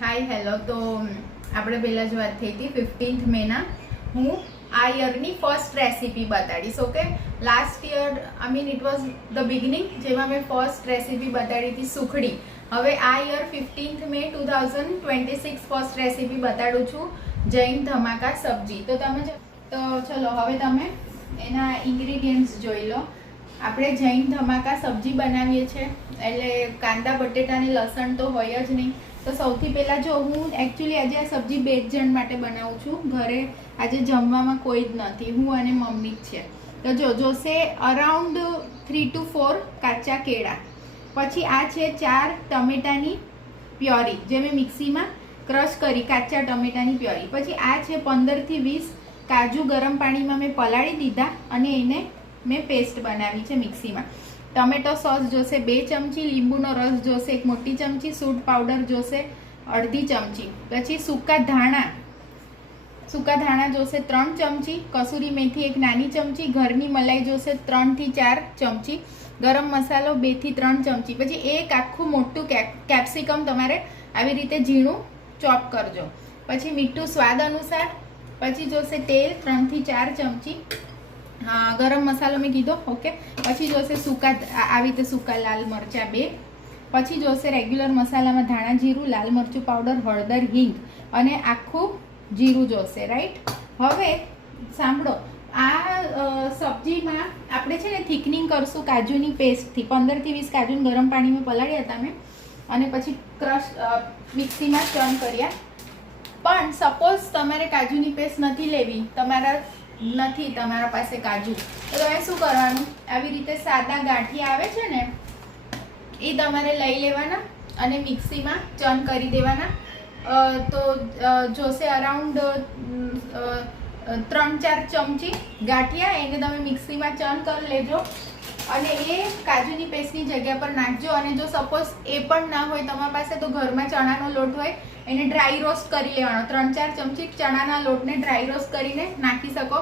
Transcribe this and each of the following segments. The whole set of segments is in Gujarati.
Hi hello. તો આપણે પહેલાં જ વાત થઈ હતી 15th મેના હું આ યરની ફર્સ્ટ રેસીપી બતાડીશ. Okay, last year I mean it was the beginning, જેમાં મેં ફર્સ્ટ રેસીપી બતાડી હતી સુખડી. હવે આ year 15th May 2026 first recipe બતાડું છું, જૈન ધમાકા સબ્જી. તો ચલો હવે તમે એના ઇન્ગ્રીડિયન્ટ્સ જોઈ લો. આપણે જૈન ધમાકા સબ્જી બનાવીએ છીએ એટલે કાંદા બટેટા ને લસણ તો હોય જ નહીં. તો સૌથી પહેલાં જો હું એકચ્યુઅલી આજે આ સબ્જી 2 જણ માટે બનાવું છું. ઘરે આજે જમવામાં કોઈ જ નથી, હું અને મમ્મી જ છે. તો જોશે અરાઉન્ડ 3 to 4 કાચા કેળા, પછી આ છે 4 ટમેટાની પ્યોરી જે મેં મિક્સીમાં ક્રશ કરી, કાચા ટમેટાની પ્યોરી. પછી આ છે 15 થી 20 કાજુ ગરમ પાણીમાં મેં પલાળી દીધા અને એને મેં પેસ્ટ બનાવી છે મિક્સીમાં. ટમેટો સોસ જોશે 2 ચમચી, લીંબુનો રસ જોશે 1 મોટી ચમચી, સૂટ પાવડર જોશે અડધી ચમચી, પછી સૂકા ધાણા જોશે 3 ચમચી, કસૂરી મેથી 1 નાની ચમચી, ઘરની મલાઈ જોશે 3 થી 4 ચમચી, ગરમ મસાલો 2 થી 3 ચમચી. પછી એક આખું મોટું કેપ્સિકમ તમારે આવી રીતે ઝીણું ચોપ કરજો. પછી મીઠું સ્વાદ અનુસાર, પછી જોશે તેલ 3 થી 4 ચમચી, ગરમ મસાલો મેં કીધો. ઓકે, પછી જોશે આવી રીતે સૂકા લાલ મરચાં 2, પછી જોશે રેગ્યુલર મસાલામાં ધાણા જીરું, લાલ મરચું પાવડર, હળદર, હિંગ અને આખું જીરું જોશે. રાઈટ, હવે સાંભળો, આ સબ્જીમાં આપણે છે ને થિકનિંગ કરશું કાજુની પેસ્ટથી. 15 થી 20 કાજુને ગરમ પાણીમાં પલાળ્યા હતા મેં અને પછી ક્રશ મિક્સીમાં ચર્ન કર્યા. પણ સપોઝ તમારે કાજુની પેસ્ટ નથી લેવી, તમારા પાસે કાજુ, તો તમે શું કરવાનું, આવી રીતે સાદા ગાંઠિયા આવે છે ને એ તમારે લઈ લેવાના અને મિક્સીમાં ચર્ન કરી દેવાના. તો જોશે અરાઉન્ડ 3-4 ચમચી ગાંઠિયા, એને તમે મિક્સીમાં ચર્ન કરી લેજો અને એ કાજુની પેસ્ટની જગ્યા પર નાખજો. અને જો સપોઝ એ પણ ના હોય તમારા પાસે, તો ઘરમાં ચણાનો લોટ હોય એને ડ્રાય રોસ્ટ કરી લેવાનો. 3-4 ચમચી ચણાના લોટને ડ્રાય રોસ્ટ કરીને નાખી શકો.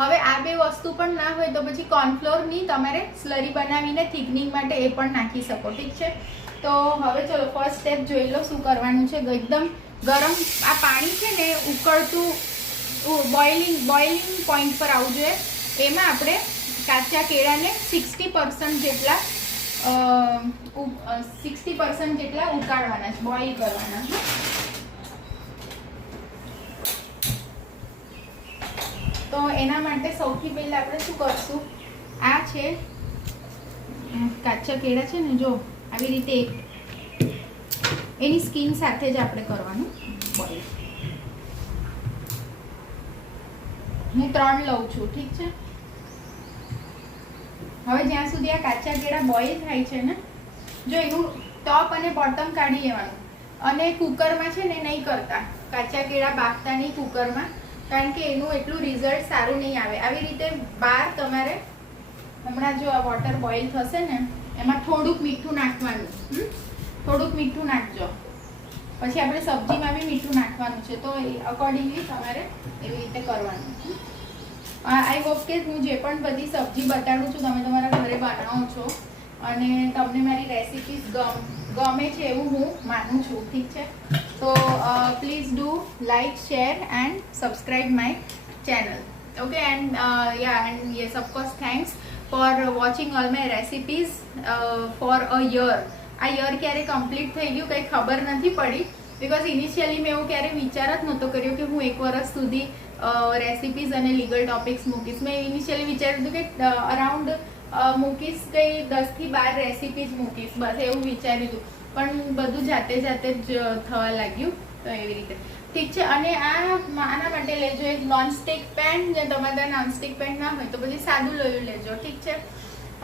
હવે આ 2 વસ્તુ પણ ના હોય તો પછી કોર્નફ્લોરની તમારે સ્લરી બનાવીને થિકનિંગ માટે એ પણ નાખી શકો. ઠીક છે, તો હવે ચલો ફર્સ્ટ સ્ટેપ જોઈ લો શું કરવાનું છે. એકદમ ગરમ આ પાણી છે ને ઉકળતું બોઇલિંગ પોઈન્ટ પર આવવું જોઈએ. એમાં આપણે કાચા કેળાને 60% જેટલા ઉકાળવાના છે, બોઇલ કરવાના. તો એના માટે સૌથી પહેલા આપણે શું કરશું, આ છે કાચા કેળા છે ને, જો આવી રીતે એની સ્કિન સાથે જ આપણે કરવાનું બોઇલ. હું 3 લઉં છું. ઠીક છે, હવે જ્યાં સુધી આ કાચા કેળા બોઇલ થાય છે ને, જો એનું ટોપ અને બોટમ કાઢી લેવાનું. અને કુકરમાં છે ને નહીં કરતા, કાચા કેળા બાફતા નહીં કુકરમાં, કારણ કે એનું એટલું રિઝલ્ટ સારું નહીં આવે. આવી રીતે બહાર તમારે હમણાં જો આ વોટર બોઇલ થશે ને એમાં થોડુંક મીઠું નાખવાનું, થોડુંક મીઠું નાખજો. પછી આપણે સબ્જીમાં બી મીઠું નાખવાનું છે, તો અકોર્ડિંગલી તમારે એવી રીતે કરવાનું. આઈ હોપ કે હું જે પણ બધી સબ્જી બતાડું છું તમે તમારા ઘરે બનાવો છો અને તમને મારી રેસિપીઝ ગમે છે એવું હું માનું છું. ઠીક છે, તો please do like, share and subscribe my channel. Okay, and yes, of course thanks for watching all my recipes for a year. આ યર ક્યારે કમ્પ્લીટ થઈ ગયું કંઈ ખબર નથી પડી, બિકોઝ ઇનિશિયલી મેં એવું ક્યારે વિચાર જ નહોતો કર્યો કે હું 1 વર્ષ સુધી રેસિપીઝ અને લીગલ ટોપિક્સ મૂકીશ. મેં ઇનિશિયલી વિચાર્યું હતું કે અરાઉન્ડ મૂકીશ કંઈ 10 થી 12 રેસિપીઝ મૂકીશ, બસ એવું વિચાર્યું હતું. પણ બધું જાતે જ થવા લાગ્યું, તો એવી રીતે. ઠીક છે, અને આના માટે લેજો એક નોનસ્ટિક પેન. જે તમારે ત્યાં નોનસ્ટિક પેન ના હોય તો પછી સાદું લોયું લેજો. ઠીક છે,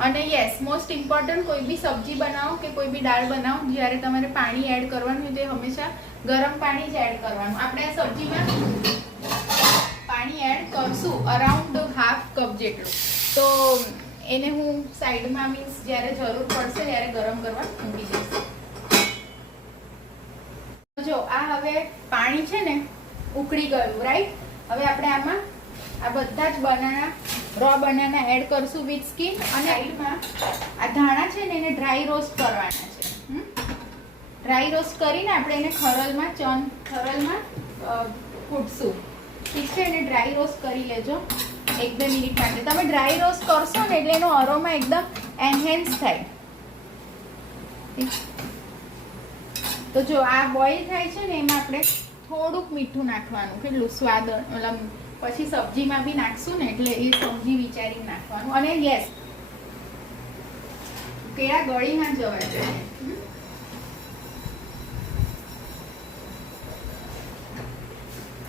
અને યસ, મોસ્ટ ઇમ્પોર્ટન્ટ, કોઈ બી સબ્જી બનાવો કે કોઈ બી દાળ બનાવો, જ્યારે તમારે પાણી એડ કરવાનું હોય તો હંમેશા ગરમ પાણી જ એડ કરવાનું. આપણે આ સબ્જીમાં પાણી એડ કરશું અરાઉન્ડ ½ કપ જેટલું. તો એને હું સાઈડમાં મીન્સ જ્યારે જરૂર પડશે ત્યારે ગરમ કરવા મૂકી દઈશ. જો આ હવે પાણી છે ને ઉકળી ગયું, રાઈટ. હવે આપણે આમાં આ બધા જ રો બનાના એડ કરશું વિથ સ્કિન. અને સાઈડમાં આ ધાણા છે ને એને ડ્રાય રોસ્ટ કરવાના છે. ડ્રાય રોસ્ટ કરીને આપણે એને ખરલમાં કૂટશું. ઠીક છે, એને ડ્રાય રોસ્ટ કરી લેજો 1-2 મિનિટ માટે. તમે ડ્રાય રોસ્ટ કરશો ને એટલે એનો અરોમા એકદમ એન્હેન્સ થાય. તો જો આ બોઇલ થાય છે ને એમાં આપણે થોડુંક મીઠું નાખવાનું, કેટલું સ્વાદ, મતલબ પછી સબ્જીમાં બી નાખશું ને એટલે એ સમજી વિચારીને નાખવાનું. અને યસ, કેળા ગળી ના જવા જોઈએ.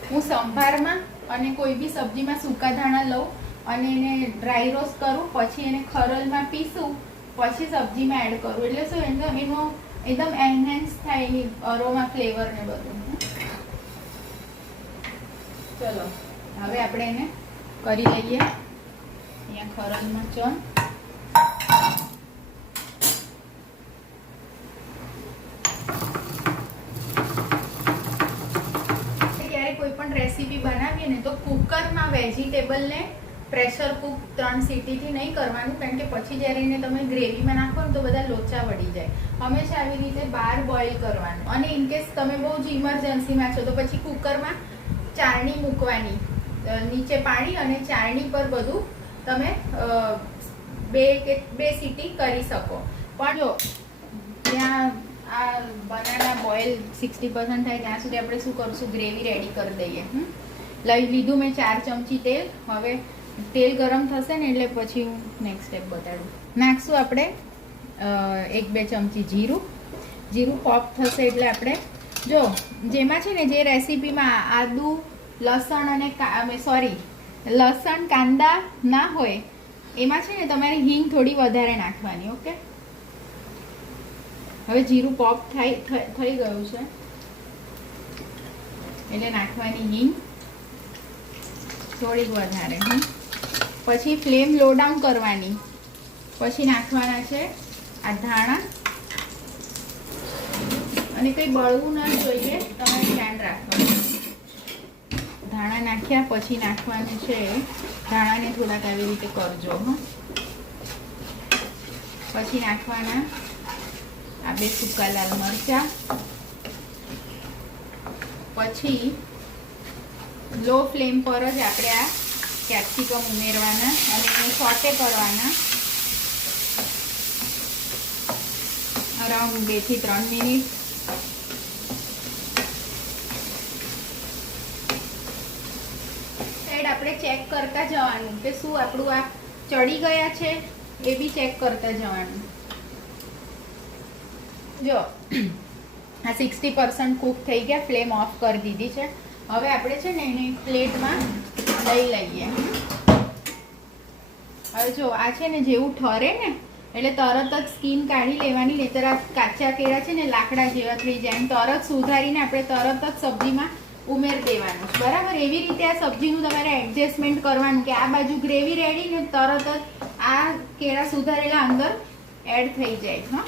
હું સંભારમાં અને કોઈ બી સબ્જીમાં સૂકા ધાણા લઉં અને એને ડ્રાય રોસ્ટ કરું, પછી એને ખરલમાં પીસું, પછી સબ્જીમાં એડ કરું. એટલે શું એનો એકદમ એન્હેન્સ થાય એની અરોમા, ફ્લેવર ને બધું. ચલો હવે આપણે એને કરી લઈએ અહીંયા ખરલમાં ચણ. કોઈ પણ રેસીપી બનાવીએ ને તો કુકરમાં વેજીટેબલને પ્રેશર કુક 3 સીટીથી નહીં કરવાનું, કારણ કે પછી જ્યારે એને તમે ગ્રેવીમાં નાખો ને તો બધા લોચા વળી જાય. હંમેશા આવી રીતે બહાર બોઇલ કરવાનું. અને ઇનકેસ તમે બહુ જ ઇમરજન્સીમાં છો તો પછી કુકરમાં ચારણી મૂકવાની, નીચે પાણી અને ચારણી પર બધું તમે 2 સીટી કરી શકો. પણ જો ત્યાં આ બનાના બોઇલ 60% થાય ત્યાં સુધી આપણે શું કરશું, ગ્રેવી રેડી કરી દઈએ. લઈ લીધું મેં 4 ચમચી તેલ. હવે તેલ ગરમ થશે ને એટલે પછી હું નેક્સ્ટ સ્ટેપ બતાડું. નાખશું આપણે 1-2 ચમચી જીરું પોપ થશે એટલે આપણે જો જેમાં છે ને જે રેસીપીમાં આદુ લસણ અને લસણ કાંદા ના હોય એમાં છે ને તમારે હિંગ થોડી વધારે નાખવાની. ઓકે, હવે જીરું પોપ થઈ ગયું છે એટલે નાખવાની હિંગ થોડીક વધારે. પછી ફ્લેમ લો ડાઉન કરવાની. પછી નાખવાના છે આ ધાણા, અને કંઈ બળવું ના જોઈએ, તમારે ધ્યાન રાખવાનું. ધાણા નાખ્યા પછી નાખવાનું છે, ધાણાને થોડાક આવી રીતે કરજો. પછી નાખવાના આ 2 સૂકા લાલ મરચાં. પછી લો ફ્લેમ પર જ આપણે આ કેપ્સિકમ ઉમેરવાના અને એને સોટે કરવાના અરાઉન્ડ 2 થી 3 મિનિટ. સાઈડ આપણે ચેક કરતા જવાનું કે શું આપણું આ ચડી ગયા છે, એ બી ચેક કરતા જવાનું. જો આ 60% કૂક થઈ ગયા, ફ્લેમ ઓફ કરી દીધી છે. હવે આપણે છે ને એને પ્લેટમાં લઈ લઈએ. હવે જો આ છે ને જેવું ઠરે ને એટલે તરત જ સ્કીન કાઢી લેવાની, નહીંતર આ કાચા કેળા છે ને લાકડા જેવા થઈ જાય. તરત સુધારીને આપણે તરત જ સબ્જીમાં ઉમેર દેવાનું. બરાબર, એવી રીતે આ સબ્જીનું તમારે એડજસ્ટમેન્ટ કરવાનું કે આ બાજુ ગ્રેવી રેડી ને તરત જ આ કેળા સુધારેલા અંદર એડ થઈ જાય. હા,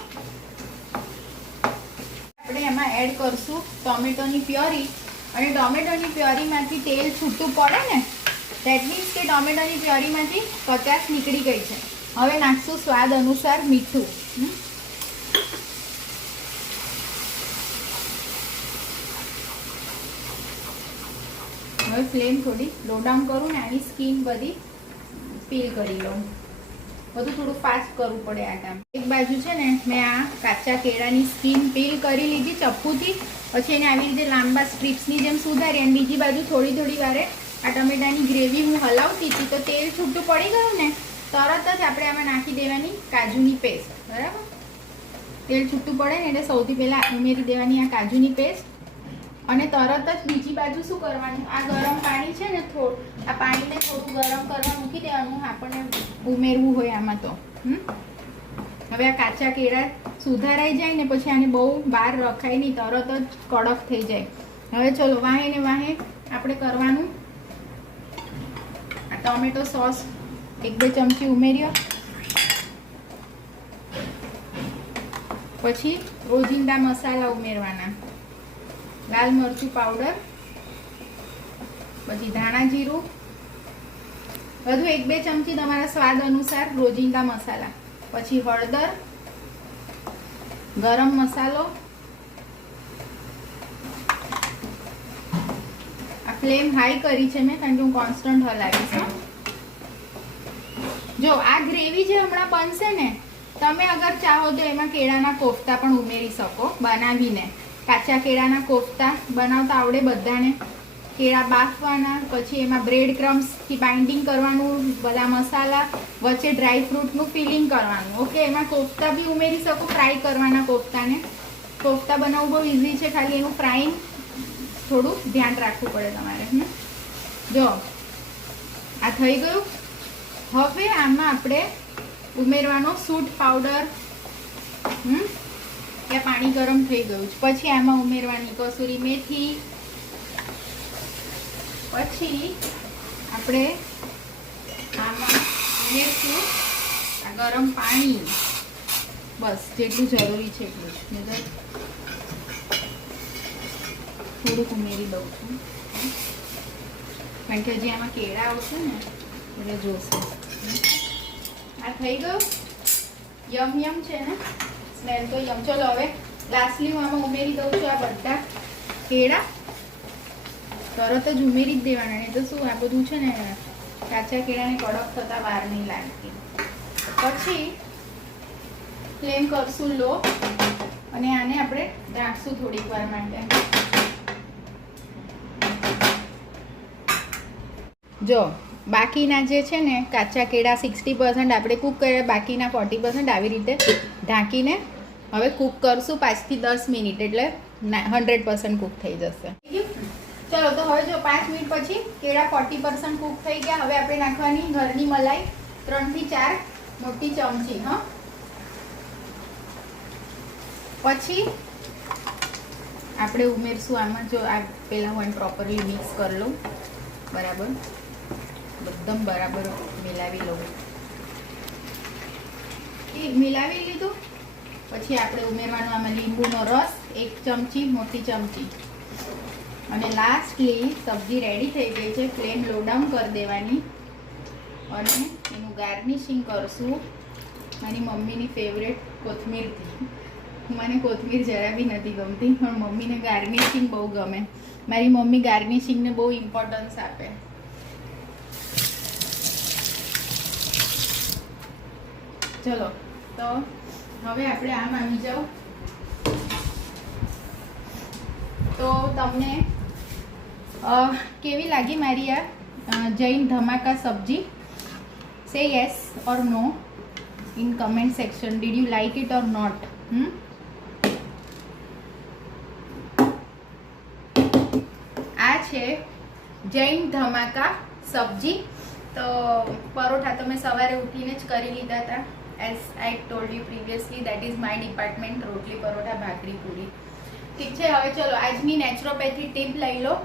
આપણે એમાં એડ કરશું ટોમેટોની પ્યોરી. અને ટોમેટોની પ્યોરીમાંથી તેલ છૂટું પડે ને દેટ મીન્સ કે ટોમેટોની પ્યોરીમાંથી કચાશ નીકળી ગઈ છે. હવે નાખશું સ્વાદ અનુસાર મીઠું. હવે ફ્લેમ થોડી લો ડાઉન કરું ને આની સ્કીન બધી પીલ કરી લઉં. બધું થોડું ફાસ્ટ કરવું પડે આ કામ. એક બાજુ છે ને મેં આ કાચા કેળાની સ્કીન પીલ કરી લીધી ચપ્પુથી, પછી એને આવી રીતે લાંબા સ્ટ્રીપ્સની જેમ સુધારી, અને બીજી બાજુ થોડી વારે આ ટમેટાની ગ્રેવી હું હલાવતી હતી તો તેલ છૂટું પડી ગયું ને તરત જ આપણે આમાં નાખી દેવાની કાજુની પેસ્ટ. બરાબર, તેલ છૂટું પડે ને એટલે સૌથી પહેલાં ઉમેરી દેવાની આ કાજુની પેસ્ટ. અને તરત જ બીજી બાજુ શું કરવાનું, આ ગરમ પાણી છે ને આ પાણીને થોડું ગરમ કરવા મૂકી દેવાનું, આપણને ઉમેરવું હોય આમાં તો. હવે આ કાચા કેળા સુધારાઈ જાય ને પછી આને બહુ બહાર રખાય નહીં, તરત જ કડક થઈ જાય. હવે ચલો વાહે ને વાહે આપણે કરવાનું આ ટોમેટો સોસ 1-2 ચમચી ઉમેર્યો. પછી રોજિંદા મસાલા ઉમેરવાના, લાલ મરચું પાવડર, પછી ધાણા જીરું, બધું 1-2 ચમચી તમારા સ્વાદ અનુસાર રોજિંદા મસાલા, પછી હળદર, ગરમ મસાલો, ફ્લેમ હાઈ કરી છે મેં, કારણ કે હું કોન્સ્ટન્ટ હલાવીશ. જો આ ગ્રેવી જે હમણાં બનશે ને, તમે અગર ચાહો તો એમાં કેળાના કોફતા પણ ઉમેરી શકો બનાવીને. કાચા કેળાના કોફતા બનાવતા આવડે બધાને. કેળા બાફવાના, પછી એમાં બ્રેડ ક્રમ્સથી બાઇન્ડિંગ કરવાનું, બધા મસાલા વચ્ચે ડ્રાય ફ્રૂટનું ફિલિંગ કરવાનું. ઓકે, એમાં કોફતા બી ઉમેરી શકો, ફ્રાય કરવાના કોફતાને. કોફતા બનાવવું બહુ ઇઝી છે, ખાલી એનું ફ્રાઈંગ થોડું ધ્યાન રાખવું પડે તમારે. જો આ થઈ ગયું. હવે આમાં આપણે ઉમેરવાનો સૂંઠ પાવડર. ત્યાં પાણી ગરમ થઈ ગયું છે. પછી આમાં ઉમેરવાની કસૂરી મેથી. પછી આપણે આમાં ઉમેરશું આ ગરમ પાણી, બસ જેટલું જરૂરી છે એટલું જ. થોડુંક ઉમેરી દઉં છું, કારણ કે હજી આમાં કેળા આવશે ને એટલે જોશે. આ થઈ ગયું. યમ યમ છે ને, સ્મેલ તો યમ. ચલો હવે લાસ્ટલી હું આમાં ઉમેરી દઉં છું આ બધા કેળા. તરત જ ઉમેરી જ દેવાના, નહીં તો શું આ બધું છે ને કાચા કેળાને કડક થતા વાર નહીં લાગતી. પછી ફ્લેમ કરશું લો અને આને આપણે રાખશું થોડીક વાર માટે. જો બાકીના જે છે ને કાચા કેળા 60% આપણે કૂક કર્યા, બાકીના 40% આવી રીતે ઢાંકીને હવે કૂક કરશું 5 થી 10 મિનિટ, એટલે 100% કૂક થઈ જશે. ચલો તો હવે જો 5 મિનિટ પછી કેળા 40% કૂક થઈ ગયા. હવે આપણે નાખવાની ઘરની મલાઈ 3 થી 4 મોટી ચમચી. પછી આપણે ઉમેરશું આમાં, જો આ પહેલાં હું પ્રોપરલી મિક્સ કરી લઉં, બરાબર એકદમ બરાબર મિલાવી લઉં. મિલાવી લીધું પછી આપણે ઉમેરવાનો આમાં લીંબુનો રસ 1 ચમચી, મોટી ચમચી. અને લાસ્ટલી સબ્જી રેડી થઈ ગઈ છે. ફ્લેમ લો ડાઉન કરી દેવાની અને એનું ગાર્નિશિંગ કરશું મારી મમ્મીની ફેવરેટ કોથમીરથી. મને કોથમીર જરા બી નથી ગમતી, પણ મમ્મીને ગાર્નિશિંગ બહુ ગમે. મારી મમ્મી ગાર્નિશિંગને બહુ ઇમ્પોર્ટન્સ આપે. ચલો તો હવે આપણે આમ આવી જાઓ. તો તમને કેવી લાગી મારી આ જૈન ધમાકા સબ્જી? Say yes or no in comment section. Did you like it or not? આ છે જૈન ધમાકા સબ્જી. તો પરોઠા તો મેં સવારે ઉઠીને જ કરી લીધા હતા. As I told you previously, that is my department. રોટલી, પરોઠા, ભાખરી, પૂરી. ઠીક છે. હવે ચલો આજની નેચરોપેથી ટીપ લઈ લો.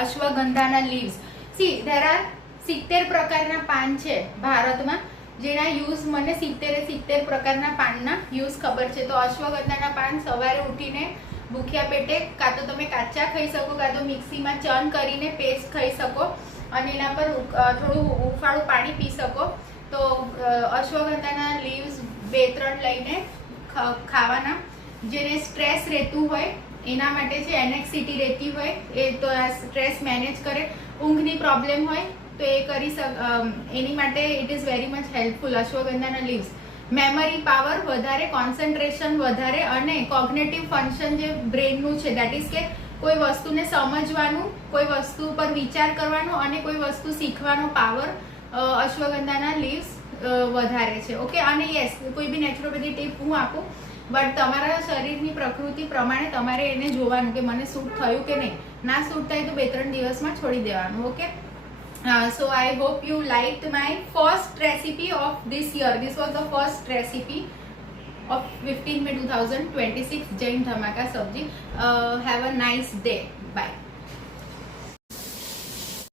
અશ્વગંધાના લીવ્સ. સી ધેર આર 70 પ્રકારના પાન છે ભારતમાં, જેના યુઝ મને 70 પ્રકારના પાનના યુઝ ખબર છે. તો અશ્વગંધાના પાન સવારે ઉઠીને ભૂખ્યા પેટે કાં તો તમે કાચા ખાઈ શકો, કાં તો મિક્સીમાં ચર્ન કરીને પેસ્ટ ખાઈ શકો અને એના પર થોડું હુંફાળું પાણી પી શકો. તો અશ્વગંધાના લીવ્સ 2-3 લઈને ખાવાના. જેને સ્ટ્રેસ રહેતું હોય એના માટે છે, એનેક્સિટી રહેતી હોય એ તો આ સ્ટ્રેસ મેનેજ કરે. ઊંઘની પ્રોબ્લેમ હોય તો એ કરી એની માટે it is very much helpful અશ્વગંધાના લીવ્સ. મેમરી પાવર વધારે, કોન્સન્ટ્રેશન વધારે અને કોગ્નેટિવ ફંક્શન જે બ્રેનનું છે, દેટ ઇઝ કે કોઈ વસ્તુને સમજવાનું, કોઈ વસ્તુ પર વિચાર કરવાનો અને કોઈ વસ્તુ શીખવાનો પાવર અશ્વગંધાના લીવ્સ વધારે છે. ઓકે. અને યસ, કોઈ બી નેચરોપેથી ટીપ હું આપું, બટ તમારા શરીરની પ્રકૃતિ પ્રમાણે તમારે એને જોવાનું કે મને સૂટ થયું કે નહીં. ના સૂટ થાય તો 2-3 દિવસમાં છોડી દેવાનું. Okay. So I hope you liked my first recipe of this year. This was the first recipe of 15 May 2026 Jain Dhamaka Sabji. Have a nice day. Bye.